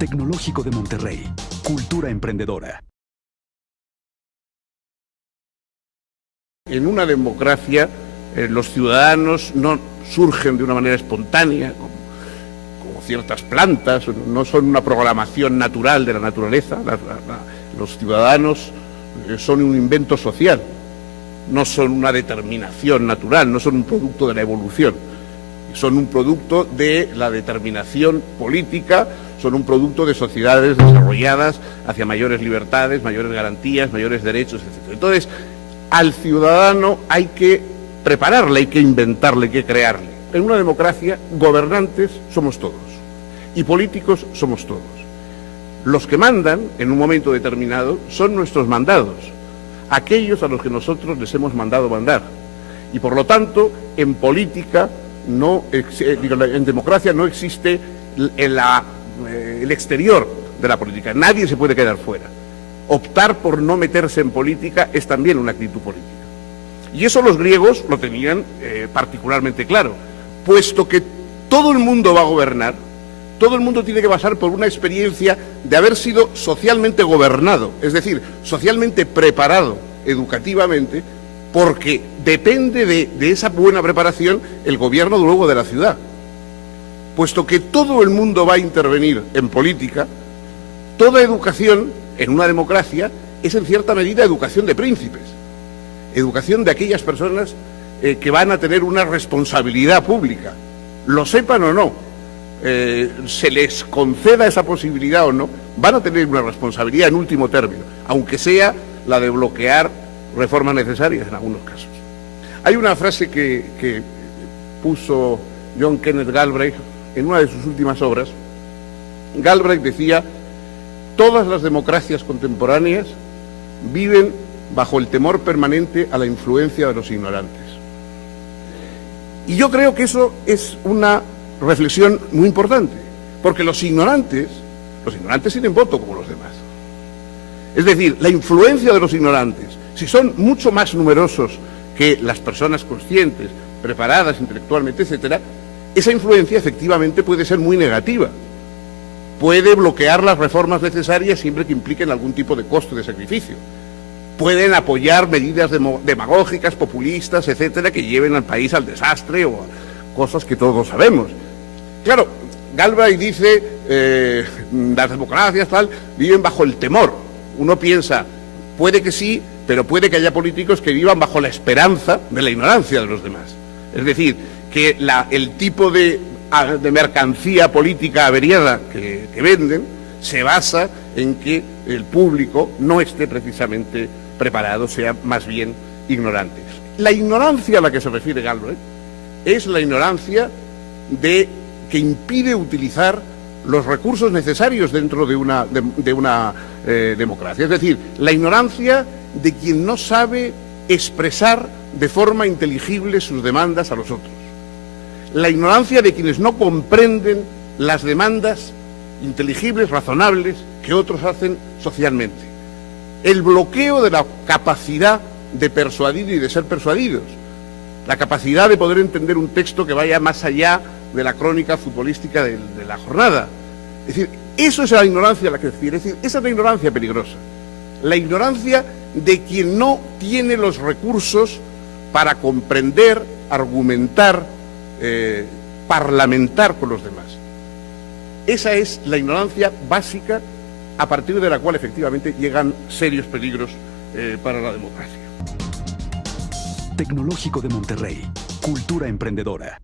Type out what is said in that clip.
Tecnológico de Monterrey. Cultura emprendedora. En una democracia, los ciudadanos no surgen de una manera espontánea, como ciertas plantas, no son una programación natural de la naturaleza. Los ciudadanos son un invento social, no son una determinación natural, no son un producto de la evolución, son un producto de la determinación política, son un producto de sociedades desarrolladas hacia mayores libertades, mayores garantías, mayores derechos, etc. Entonces, al ciudadano hay que prepararle, hay que inventarle, hay que crearle. En una democracia, gobernantes somos todos y políticos somos todos. Los que mandan en un momento determinado son nuestros mandados, aquellos a los que nosotros les hemos mandado mandar. Y por lo tanto, en política, en democracia no existe el exterior de la política. Nadie se puede quedar fuera. Optar por no meterse en política es también una actitud política. Y eso los griegos lo tenían particularmente claro, puesto que todo el mundo va a gobernar, todo el mundo tiene que pasar por una experiencia de haber sido socialmente gobernado, es decir, socialmente preparado educativamente, porque depende de esa buena preparación el gobierno luego de la ciudad. Puesto que todo el mundo va a intervenir en política, toda educación en una democracia es en cierta medida educación de príncipes, educación de aquellas personas que van a tener una responsabilidad pública, lo sepan o no, se les conceda esa posibilidad o no, van a tener una responsabilidad en último término, aunque sea la de bloquear reformas necesarias en algunos casos. Hay una frase que puso John Kenneth Galbraith en una de sus últimas obras. Galbraith decía: todas las democracias contemporáneas viven bajo el temor permanente a la influencia de los ignorantes. Y yo creo que eso es una reflexión muy importante, porque los ignorantes tienen voto como los demás. Es decir, la influencia de los ignorantes, si son mucho más numerosos que las personas conscientes, preparadas intelectualmente, etcétera, esa influencia efectivamente puede ser muy negativa. Puede bloquear las reformas necesarias siempre que impliquen algún tipo de costo de sacrificio. Pueden apoyar medidas demagógicas, populistas, etcétera, que lleven al país al desastre o a cosas que todos sabemos. Claro, Galbraith dice, las democracias viven bajo el temor. Uno piensa, puede que sí, pero puede que haya políticos que vivan bajo la esperanza de la ignorancia de los demás. Es decir, que el tipo de mercancía política averiada que venden se basa en que el público no esté precisamente preparado, sea más bien ignorante. La ignorancia a la que se refiere Galbraith es la ignorancia que impide utilizar los recursos necesarios dentro de una democracia. Es decir, la ignorancia de quien no sabe expresar de forma inteligible sus demandas a los otros. La ignorancia de quienes no comprenden las demandas inteligibles, razonables, que otros hacen socialmente. El bloqueo de la capacidad de persuadir y de ser persuadidos. La capacidad de poder entender un texto que vaya más allá de la crónica futbolística de la jornada. Es decir, eso es la ignorancia a la que se refiere. Es decir, esa es la ignorancia peligrosa. La ignorancia de quien no tiene los recursos para comprender, argumentar, parlamentar con los demás. Esa es la ignorancia básica a partir de la cual efectivamente llegan serios peligros para la democracia. Tecnológico de Monterrey. Cultura emprendedora.